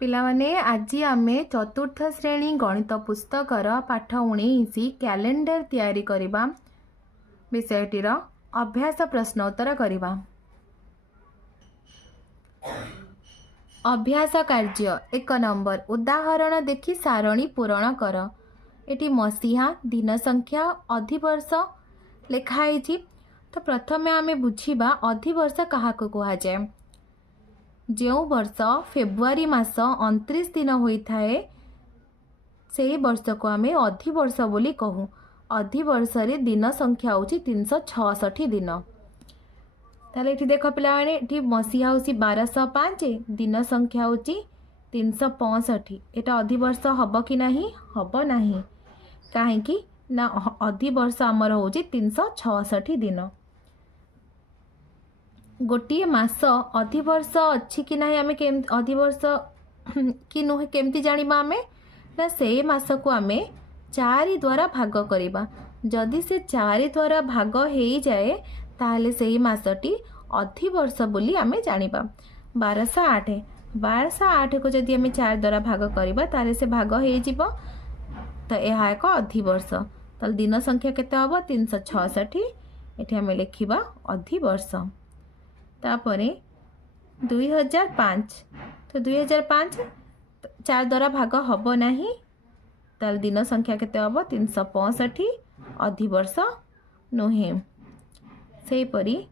पिलामाने आज आमे चतुर्थ श्रेणी गणित पुस्तकर पाठ 19 कैलेंडर तैयारी करिबा विषयटीर अभ्यास प्रश्नोत्तर करिबा। अभ्यास कार्य 1 नंबर उदाहरण देखि सारणी पूरण कर। एटी मसीहा दिन संख्या अधिवर्ष लिखाई। तो प्रथमे आमे बुझिबा अधिवर्ष काहाको कुहा जाय। जो वर्ष फेब्रुआरी मास 29 दिन होइथाए से वर्ष को आमे अधिवर्ष बोली कहू। अधिवर्ष रे दिन संख्या होची 366 दिन। ताले एठी देखो पिला माने एठी मसीहा होची 1205 दिन संख्या होची 365। एटा अधिवर्ष हबो कि नाही? हबो नाही। काहे कि ना अधिवर्ष हमर होची 366 दिन। गोटे मास अधिवर्ष अच्छी कि नहीं आमे केम अधिवर्ष कि नुहे केमती जानिबा आमे ना से मास को आमे 4 द्वारा भाग करिबा। जदि से 4 द्वारा भाग हे जाए ताहले सेही मासटी अधिवर्ष बोली आमे जानिबा। 1208 को जदि आमे 4 द्वारा भाग करिबा ताहले से भाग हे जिवो। तो यह एक अधिवर्ष। ताल दिन संख्या केते हबो 366। एठी आमे लिखिबा अधिवर्ष। तापरे 2005 तो 2005 4 द्वारा भाग हबो नहीं। ताल दिन संख्या केते हबो 365 अधिवर्ष नुहे। से परी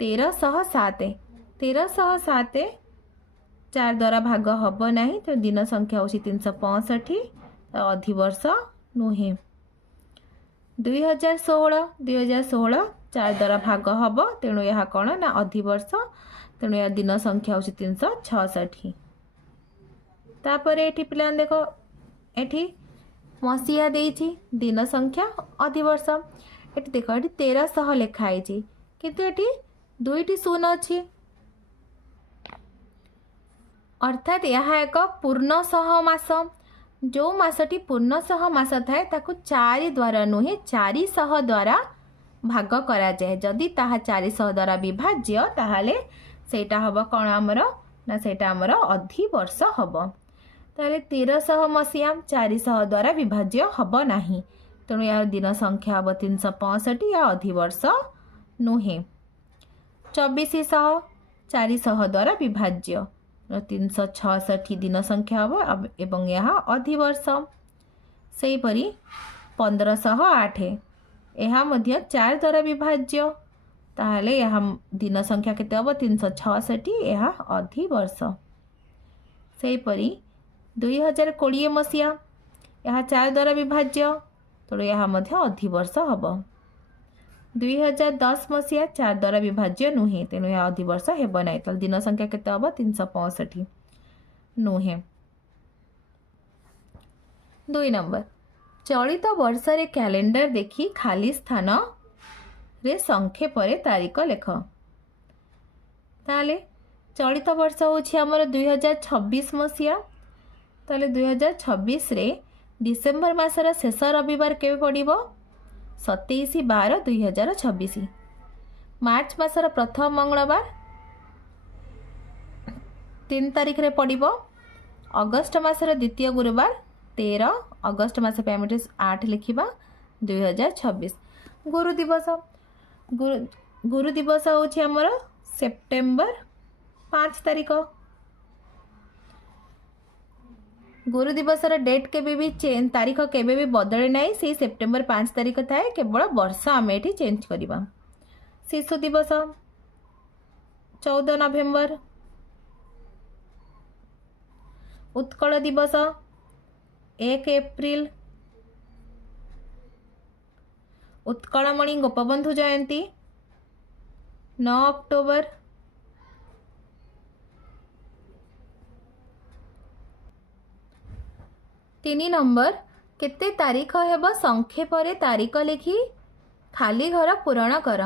1307 4 द्वारा भाग हबो नहीं। तो दिन संख्या होची 365 अधिवर्ष नुहे। 2016 4 द्वारा भाग हब तेणु यह कौन ना अधिवर्ष। तेणु यह दिन संख्या होची 366। तापर एठी पिलान देखो एठी मसीहा देइछि दिन संख्या अधिवर्ष। एठी देखो एठी 1300 लिखाई छि किंतु एठी 2टी शून्य अछि अर्थात यह एक पूर्णशः मास। जो मासटी पूर्णशः मास थाए ताकू 4 द्वारा नुहे 400 द्वारा भाग करा जाए। जदि ताहा 400 द्वारा विभाज्य ताहाले सेटा हबो कोन हमर ना सेटा हमर अधिवर्ष हबो। ताले 1300 मसीहा 400 द्वारा विभाज्य हबो नाही। तेणु यार दिन संख्या हबो 365 या अधिवर्ष नुहे। 2400 400 द्वारा विभाज्य 366 दिन संख्या हबो एवं यह अधिवर्ष। सेही परी 1508 यह मध्य 4 द्वारा विभाज्य ताहले यह दिन संख्या केते हबो 366 यह अधिवर्ष। सेही परी 2020 मसीहा यह 4 द्वारा विभाज्य तो यह मध्य अधिवर्ष हबो। 2010 मसीहा 4 द्वारा विभाज्य नुहे तेणु यह अधिवर्ष हेबो नै। तो दिन संख्या केते हबो 365 नुहे। 2 नंबर चलित वर्ष रे कैलेंडर देखी खाली स्थान रे संक्षेप रे तारीख लेख। ताले चलित वर्ष होछि हमर 2026 मसीहा। ताले 2026 रे डिसेंबर मासर शेष रविवार केबे पड़िबो 27/12/2026। मार्च मासर प्रथम मंगलवार 3 तारीख रे पड़िबो। अगस्त मासर द्वितीय गुरुवार 13 अगस्त मास पे 8 लिखिबा 2026। गुरु दिवस गुरु दिवस होछि हमर सेप्टेम्बर 5 तारीख। गुरु दिवस डेट केबे भी तारीख केबे भी बदले नहीं। से सेप्टेम्बर 5 तारीख थाए केवल वर्ष आम एठी चेंज करिबा। शिशु दिवस 14 नवेम्बर। उत्कल दिवस 1 एप्रिल। उत्कलमणि गोपबंधु जयंती 9 अक्टोबर। 3 नंबर केते तारीख हेबो संक्षेप रे तारीख लिखि खाली घर पूरण कर।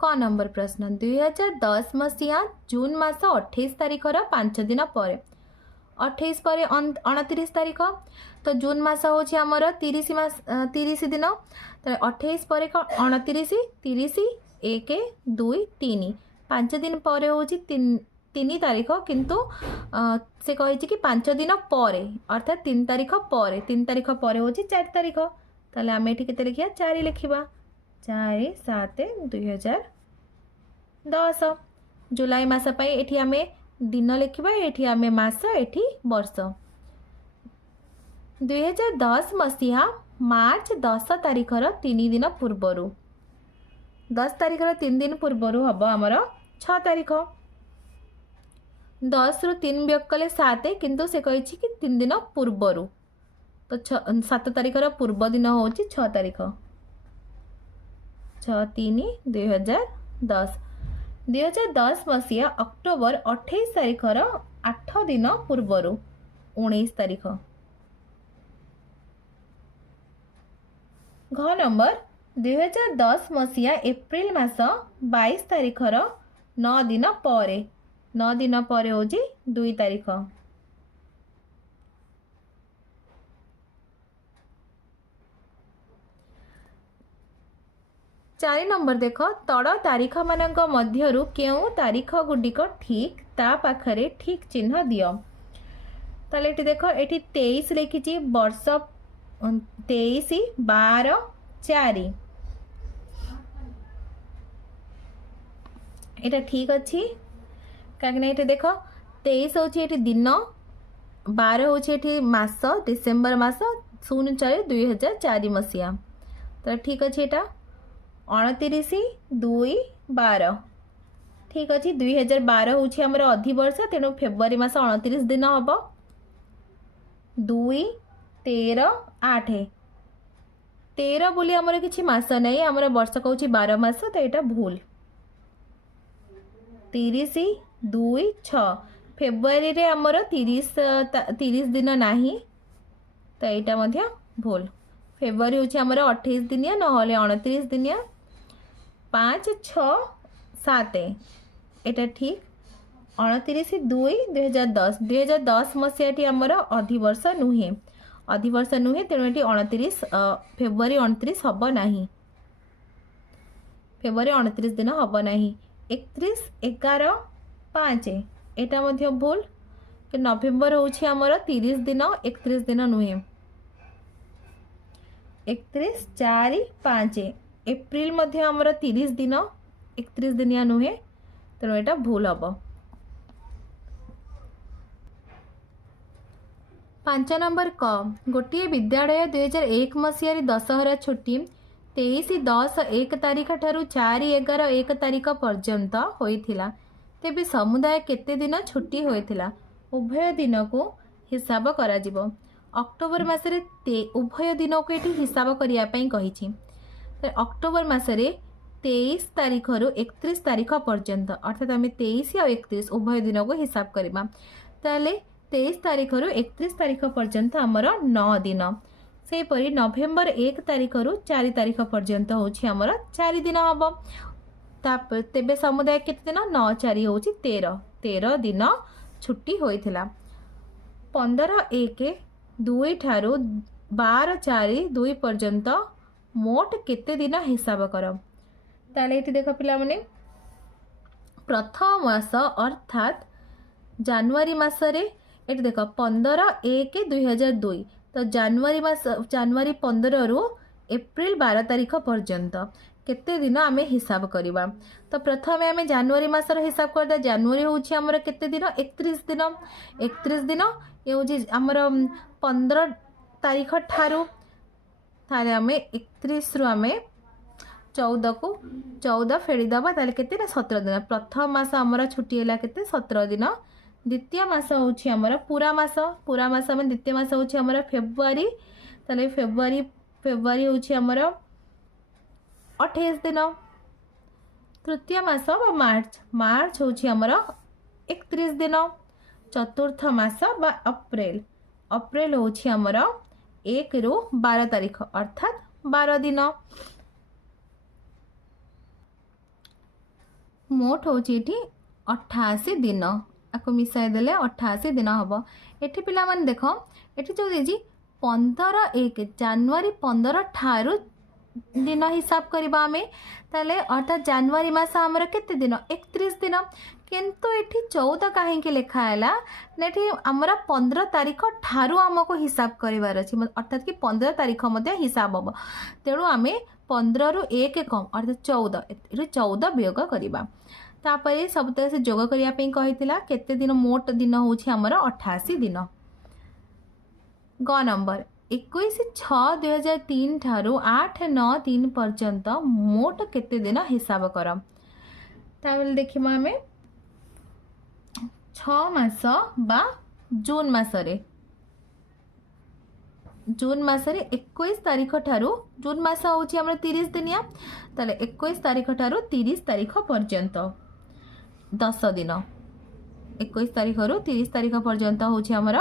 क नंबर प्रश्न 2010 मसीहा जून मास 28 तारीख 5 दिन पर 28 पर 29 तारीख। तो जून मास होछि हमर 30 दिन। तो 28 पर 29 30 1 2 3 5 दिन पर होछि तीन तारीख किंतु से कही कि 5 दिन पर अर्थात 3 तारीख पर 3 तारीख पर हूँ 4 तारीख ताले आम ये के लिखा 4 लिखा 4/7/2010 जुलाई मास ये आम दिन लिखा ये आम मास ये वर्ष 2010 मसीहा मार्च 10 तारीखर 3 दिन पूर्वर 10 तारीखर 3 दिन पूर्वर हम आमर 6 तारीख 10 रु 3 वियोग कले 7 किंतु से कही कि 3 दिन पूर्वर तो 7 तारीखर पूर्व दिन हूँ 6 तारीख 6/3/2010 2010 मसीहा अक्टोबर 28 तारीखर 8 दिन पूर्वर 19 तारीख घ नंबर 2010 मसीहा एप्रिल मास 22 तारीखर 9 दिन पर 9 दिन पर हूँ 2 तारीख 4 नंबर देख तड़ तारीख मानक मध्यरु केउ तारीख गुडिक ठीक ता पाखरे ठीक चिन्ह दियो ताले एटी देख एटी 23 लिखी वर्ष 23/12/4 एटा ठीक अच्छी कहीं ये देख 23 हूँ ये दिन 12 हूँ ये मास डिसेम्बर मास 04/2004 मसीहा तो ठीक अच्छे यहाँ 29/2/12 ठीक अच्छे 2012 हूँ आमर अधिवर्ष तेणु फेब्रुआरी मास 29 दिन हम 2/13/8 13 बोली आमर किसी मास नहीं आमर वर्ष कहूँ 12 मास तो यहाँ भूल 30/2/6 फेब्रुआरी रे आमर 30 दिन नहीं तो यहाँ भूल फेब्रुआरी हूँ आमर 28 दिनिया ना 29 दिनिया 5/6/7 एटा ठीक 29/2/2010 2010 मसीहाटी आमर अधिवर्ष नुहे तेणु ये 29 फेब्रुआरी 29 हम ना फेब्रुआरी 29 दिन हम ना 31/11/5 एटा भूल नवेम्बर हूँ आमर 30 दिन 31 दिन नुहे 31/4/5 एप्रिल मध्य आमर 30 दिन 31 दिनिया नुहे तेणु यहाँ भूल हम 5 नंबर क गोटे विद्यालय 2001 मसीह दशहरा छुट्टी 23/10/1 तारीख ठारू 4/11/1 तारीख पर्यंत होइथिला तेबे समुदाय केते दिन छुट्टी होइथिला उभय दिन को हिसाब करा जिवो अक्टोबर मासरे उभय दिन को ये हिसाब करिया पई कहिछि अक्टोबर मासरे 23 तारीख रु 31 तारीख पर्यंत अर्थात आम 23 और 31 उभय दिन को हिसाब करवा ताले 23 तारीख रु 31 तारीख पर्यंत आमर 9 दिन सेपरी नवेम्बर 1 तारीख रु 4 तारीख पर्यंत होछि आमर 4 दिन हम तेबे समुदाय केते दिन 9/4 होछि 13 दिन छुट्टी होइथिला 15/1/2 ठारू 12/4/2 पर्यंत मोट केते दिन हिसाब कर ताले एठी देख पिला माने प्रथम मास अर्थात जनवरी मासरे एठी देख 15/1/2002 तो जनवरी 15 रु एप्रिल 12 तारीख पर्यंत केते दिन आमे हिसाब करवा तो प्रथम आमे जनवरी मासर हिसाब करदा जनवरी होछि हमर केते दिन 31 दिन ये होछि हमर 15 तारीख ठारू ताले आमे 31 रु आमे 14 को 14 फेड़ी दबा ताले केते 17 दिन प्रथम मास हमर छुट्टी हैला केते 17 दिन द्वितीय मास होछि हमर पूरा मास में द्वितीय मास होछि हमर फेब्रुआरी ताले फेब्रुआरी होछि हमर 28 दिन तृतीय मास बा मार्च होछि हमर 31 दिन चतुर्थ मास बा अप्रैल होछि हमर 1 रु 12 तारीख अर्थात 12 दिन मोट होछि एठी 88 दिन आपको मिसाई देले 88 दिन हम एठी पिला मन देख एठी जो देजी 15/1 जनवरी 15 ठारू दिन हिसाब करबा हमें ताले अर्थात जनवरी मास हमर केते दिन 31 दिन किंतु एठी 14 कहीं लिखाला ना ये आमर 15 तारीख ठारू आमको हिसाब करार अच्छे अर्थात कि 15 तारीख मध्य हिसाब हम तेणु आम 15 रु 1 कम अर्थात 14 14 वियोग करवा तापर सब से जोग करने केते दिन मोट दिन हूँ आमर 88 दिन। ग नंबर 21/6/2003 ठारू 8/9/3 पर्यंत मोट केते दिन हिसाब कर देखिए आम 6 मास बा जून मासरे 21 तारीख ठारू जून मास हूँ 30 दिनिया ताले 21 तारीख ठारू 30 तारीख पर्यंत 10 दिन 21 तारीख रु 30 तारीख पर्यंत हूँ आमर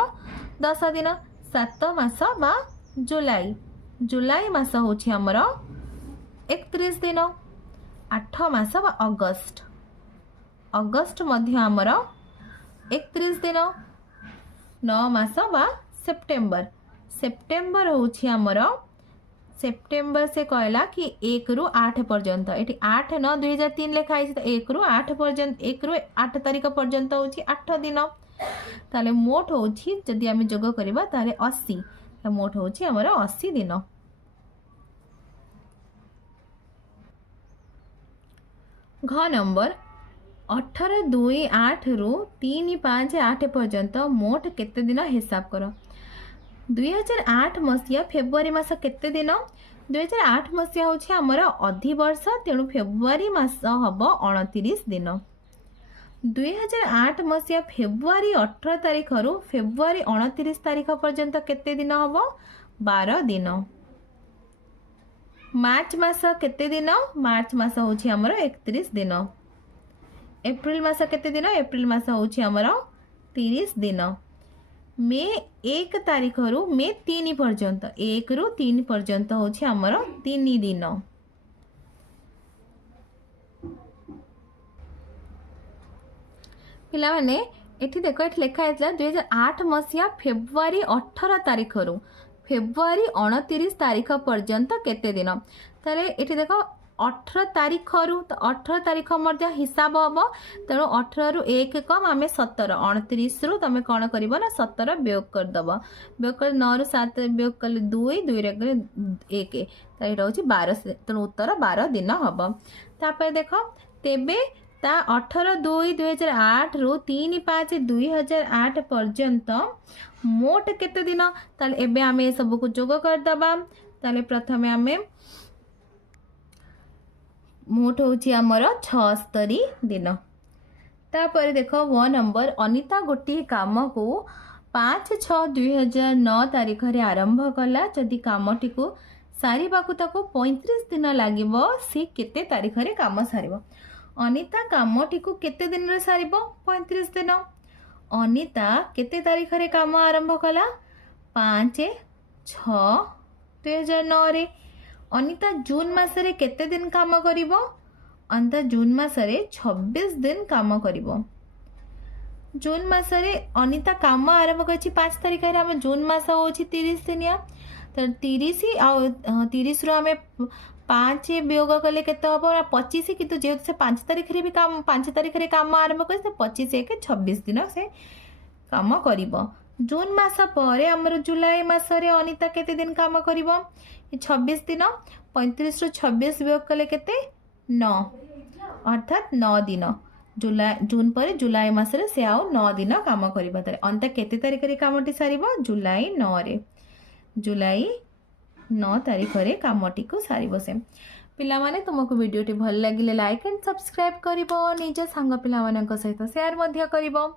10 दिन। 7 मास बा जुलाई मास हूँ आमर 31 दिन। 8 मास बा अगस्ट मध्य आमर 31 दिन। 9 मास बा सेप्टेम्बर हूँ आमर सेप्टेम्बर से कहला कि 1 रु 8 पर्यंत ये 8/9/2003 लिखाई तो 1 रु 8 पर्यंत 1 रु 8 तारीख पर्यंत हूँ 8 दिन ताले मोट हूँ जदि आम जोग करवा ताले 80 मोट हूँ आमर 80 दिन। घ नंबर 18/2/8 रु 3/5/8 पर्यंत मोट केते दिन हिसाब कर। 2008 मसीहा फेब्रुआरी मास केते दिन 2008 मसीहा हूँ आमर अधिवर्ष तेणु फेब्रुआरी मास हम 29 दिन। 2008 मसीहा फेब्रुआरी 18 तारीख रु फेब्रुआरी 29 तारीख पर्यंत केते दिन हम 12 दिन। मार्च मास केते दिन मार्च मास हूँ आमर 31 दिन। एप्रिल मास केते दिन एप्रिल मास हूँ आमर 30 दिन। मे 1 तारीख रु मे 3 पर्यंत 1 रु 3 पर्यंत हूँ आमर 3 दिन। पिला माने एठी देखो एठी लिखा है 2008 मसीहा फेब्रुआरी 18 तारीख रु फेब्रुआरी 29 तारीख पर्यंत केते दिन ताले एठी देखो 18 तारीख रु तो 18 तारीख मध्य हिसाब हम तेणु 18 रु 1 कम आम 17 29 रु तुम कौन कर 17 वियोग करदेव वियोग कर 9 रु 7 वियोग कले 2 2 रे 1 तो यहाँ हूँ 12 तेणु उत्तर 12 दिन हम। तापर देख तेबे ता 18/2/2008 रु 3/5/2008 पर्यंत मोट केते दिन ताले एबे आमे सब को जोग करदबा ताले प्रथमे आमे मोट हूँ आमर 76 दिन। तापर देख 1 नंबर अनिता गोटे काम को 5/6/2009 तारीख रे आरंभ कला जदि कामटी को सारिबाकू ताको 35 दिन लगे सी केते तारीख रे काम सारिबो। अनिता कामटी को केते दिन रे सारिबो 35 दिन। अनिता केते तारीख रे काम आरंभ कला 5/6/2009 रे। अनिता जून मासरे केते दिन काम करिबो अनिता जून मासरे 26 दिन काम करिबो। जून मासरे अनिता काम आरंभ करछि 5 तारीख रे हम जून मास होछि 30 दिनिया तो 30 आ 30 रु आमे 5 वियोग कले केते हबो 25 किंतु जेहेतु से 5 तारीख रे भी काम 5 तारीख रे काम आरंभ कर 25 1 26 दिन से काम करिबो। जून मास पर आमर जुलाई मासरे अनिता केते दिन काम करिबो 26 दिन 35 रु 26 वियोग कले केते 9 अर्थात 9 दिन। जून पर जुलाई मासरे से आउ 9 दिन काम करिबो तारे अनिता केते तारीख रे कामटी सारिबो जुलाई 9 रे जुलाई 9 तारीख रे कामटी को सारिबो से। पिला माने तुमको वीडियोटी भल लागिले लाइक एंड सब्सक्राइब करिबो निज सांग पिला मानक सहित शेयर मध्य करिबो।